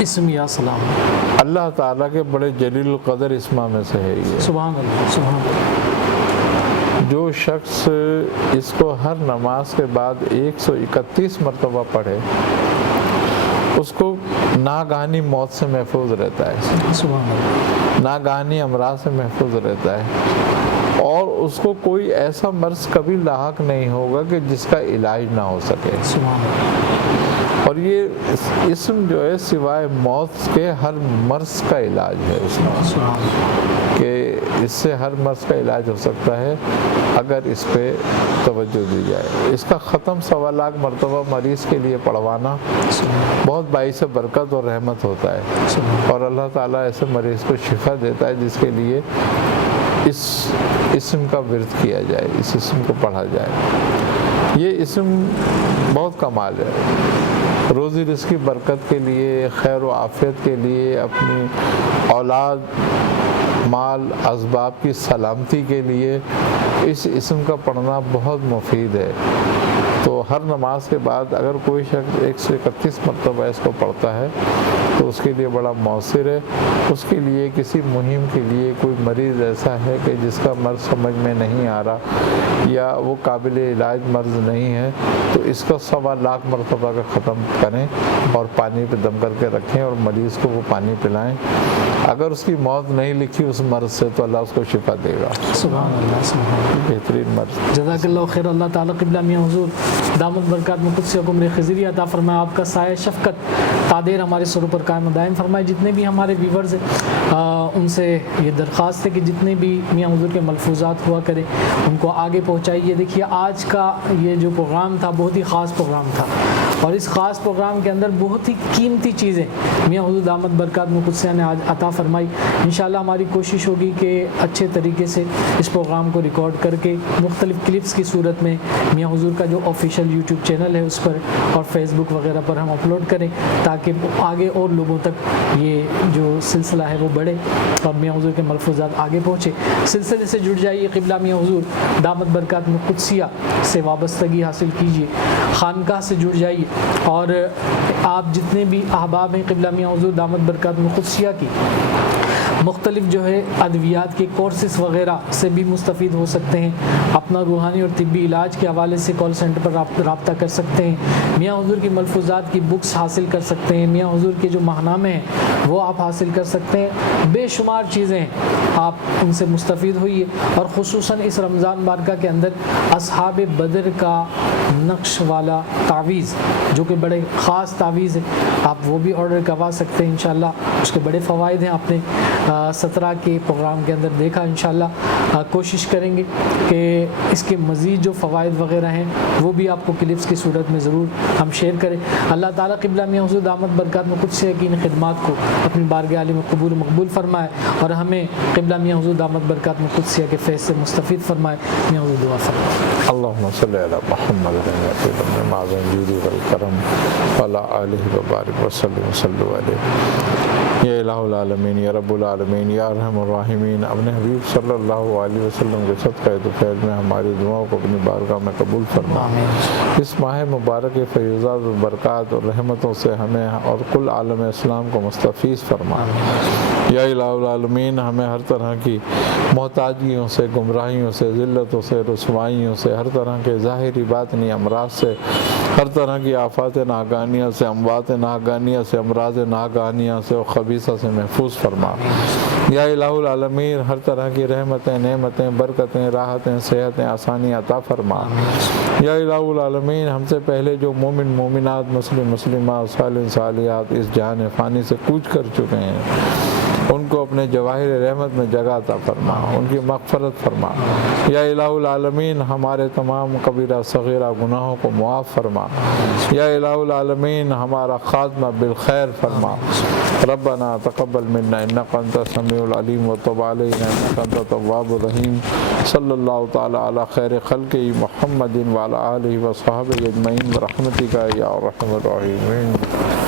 اسم یا سلام اللہ تعالیٰ کے بڑے جلیل القدر اسما میں سے ہے یہ. سبحان اللہ سبحان اللہ. جو شخص اس کو ہر نماز کے بعد 131 مرتبہ پڑھے اس کو ناگہانی موت سے محفوظ رہتا ہے, سبحان اللہ. ناگہانی امراض سے محفوظ رہتا ہے, اور اس کو کوئی ایسا مرض کبھی لاحق نہیں ہوگا کہ جس کا علاج نہ ہو سکے. سبحان اللہ. اور یہ اسم جو ہے سوائے موت کے ہر مرض کا علاج ہے اس میں, سبحان اللہ. کہ اس سے ہر مرض کا علاج ہو سکتا ہے اگر اس پہ توجہ دی جائے. اس کا ختم 1.25 لاکھ مرتبہ مریض کے لیے پڑھوانا بہت باعث برکت اور رحمت ہوتا ہے, اور اللہ تعالیٰ ایسے مریض کو شفا دیتا ہے جس کے لیے اس اسم کا ورد کیا جائے, اس اسم کو پڑھا جائے. یہ اسم بہت کمال ہے, روزی رزق کی برکت کے لیے, خیر و عافیت کے لیے, اپنی اولاد مال اسباب کی سلامتی کے لیے اس اسم کا پڑھنا بہت مفید ہے. تو ہر نماز کے بعد اگر کوئی شخص 131 مرتبہ اس کو پڑھتا ہے تو اس کے لیے بڑا مؤثر ہے. اس کے لیے کسی مہم کے لیے کوئی مریض ایسا ہے کہ جس کا مرض سمجھ میں نہیں آ رہا یا وہ قابل علاج مرض نہیں ہے, تو اس کا 1.25 لاکھ مرتبہ کا ختم کریں اور پانی پہ دم کر کے رکھیں اور مریض کو وہ پانی پلائیں. اگر اس کی موت نہیں لکھی اس مرض سے تو اللہ اس کو شفا دے گا. سبحان اللہ سبحان اللہ. بہترین مرض. جزاک اللہ خیر. اللہ تعالیٰ قبلہ میاں حضور دامت برکات مقدسہ کو عمر خضری عطا فرمائے, آپ کا سایہ شفقت تادیر ہمارے سروں پر قائم و دائم فرمائے. جتنے بھی ہمارے ویورز ہیں ان سے یہ درخواست ہے کہ جتنے بھی میاں حضور کے ملفوظات ہوا کریں ان کو آگے پہنچائیے. دیکھیے آج کا یہ جو پروگرام تھا بہت ہی خاص پروگرام تھا, اور اس خاص پروگرام کے اندر بہت ہی قیمتی چیزیں میاں حضور دامت برکات مقدسہ نے آج عطا فرمائی. انشاءاللہ ہماری کوشش ہوگی کہ اچھے طریقے سے اس پروگرام کو ریکارڈ کر کے مختلف کلپس کی صورت میں میاں حضور کا جو آفیشیل یوٹیوب چینل ہے اس پر اور فیس بک وغیرہ پر ہم اپلوڈ کریں تاکہ آگے اور لوگوں تک یہ جو سلسلہ ہے وہ بڑھے اور میاں حضور کے ملفوظات آگے پہنچے. سلسلے سے جڑ جائیے, قبلہ میاں حضور دامت برکات قدسیہ سے وابستگی حاصل کیجیے, خانقاہ سے جڑ جائیے, اور آپ جتنے بھی احباب ہیں قبلہ میاں حضور دامت برکات قدسیہ کی مختلف جو ہے ادویات کے کورسز وغیرہ سے بھی مستفید ہو سکتے ہیں. اپنا روحانی اور طبی علاج کے حوالے سے کال سینٹر پر رابطہ کر سکتے ہیں. میاں حضور کی ملفوظات کی بکس حاصل کر سکتے ہیں. میاں حضور کے جو ماہنامے ہیں وہ آپ حاصل کر سکتے ہیں. بے شمار چیزیں آپ ان سے مستفید ہوئیے, اور خصوصاً اس رمضان مبارکہ کے اندر اصحاب بدر کا نقش والا تعویذ جو کہ بڑے خاص تعویذ ہے, آپ وہ بھی آرڈر کروا سکتے ہیں. انشاءاللہ اس کے بڑے فوائد ہیں. آپ نے 17 کے پروگرام کے اندر دیکھا. انشاءاللہ کوشش کریں گے کہ اس کے مزید جو فوائد وغیرہ ہیں وہ بھی آپ کو کلپس کی صورت میں ضرور ہم شیئر کریں. اللہ تعالیٰ قبلہ میاں حضور دامت برکات قدسیہ کی ان خدمات کو اپنی بارگاہ عالی میں قبول و مقبول فرمائے, اور ہمیں قبلہ میاں حضور دامت برکات قدسیہ کے فیض سے مستفید فرمائے. میاں حضور دعا فرمائے. اللہم صلی علی محمد معظم جودی والکرم وعلی آلہ وبارک وسلم صلو علیہ. یا الہ العالمین, یا رب العالمین, یا ارحم الراحمین, اپنے حبیب صلی اللہ علیہ وسلم کے صدقہ طفیل میں ہماری دعاؤں کو اپنی بارگاہ میں قبول فرما. اس ماہ مبارک کے فیضات و برکات اور رحمتوں سے ہمیں اور کل عالم اسلام کو مستفیض فرما. یا الہ العالمین, ہمیں ہر طرح کی محتاجیوں سے, گمراہیوں سے, ذلتوں سے, رسوائیوں سے, ہر طرح کے ظاہری باطنی امراض سے, ہر طرح کی آفات ناگہانیہ سے, اموات ناگہانیہ سے, امراض ناگہانیہ سے اور خبیثہ سے محفوظ فرما. یا الہ العالمین, ہر طرح کی رحمتیں, نعمتیں, برکتیں, راحتیں, صحتیں, آسانی عطا فرما. یا الہ العالمین, ہم سے پہلے جو مومن مومنات, مسلم مسلمات, صالح صالحات اس جہان فانی سے کوچ کر چکے ہیں ان کو اپنے جواہر رحمت میں جگہ عطا فرما, ان کی مغفرت فرما. یا الہ العالمین, ہمارے تمام کبیرہ صغیرہ گناہوں کو معاف فرما. یا الہ العالمین, ہمارا خاتمہ بالخیر فرما. ربنا تقبل منا انک انت السمیع العلیم وتب علینا انک انت التواب الرحیم. صلی اللہ تعالی علی خیر خلقہ محمد وعلی آلہ وصحبہ اجمعین برحمتک یا ارحم الراحمین.